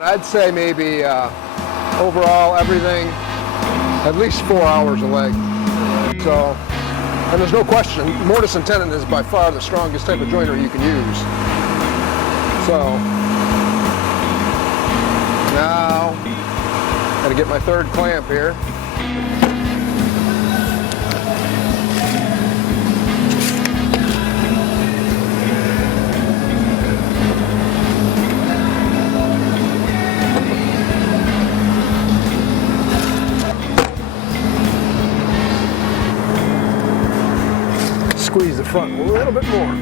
I'd say maybe overall everything, at least 4 hours a leg. So, and there's no question, mortise and tenon is by far the strongest type of joinery you can use. So, now, gotta get my third clamp here. Squeeze the front a little bit more.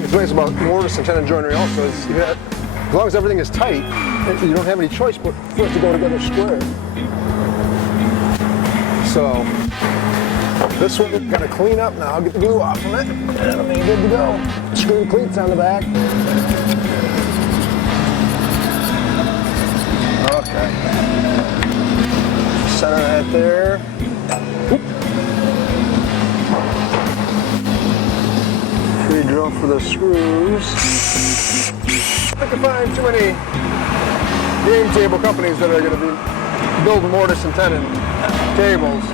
The nice about mortise and tenon joinery also is as long as everything is tight, you don't have any choice but for it to go together square. So this one got to clean up now. I'll get the glue off of it, and it'll be good to go. Screw the cleats on the back. Okay. Center that there. Free drill for the screws. I can find too many game table companies that are going to be building mortise and tenon tables.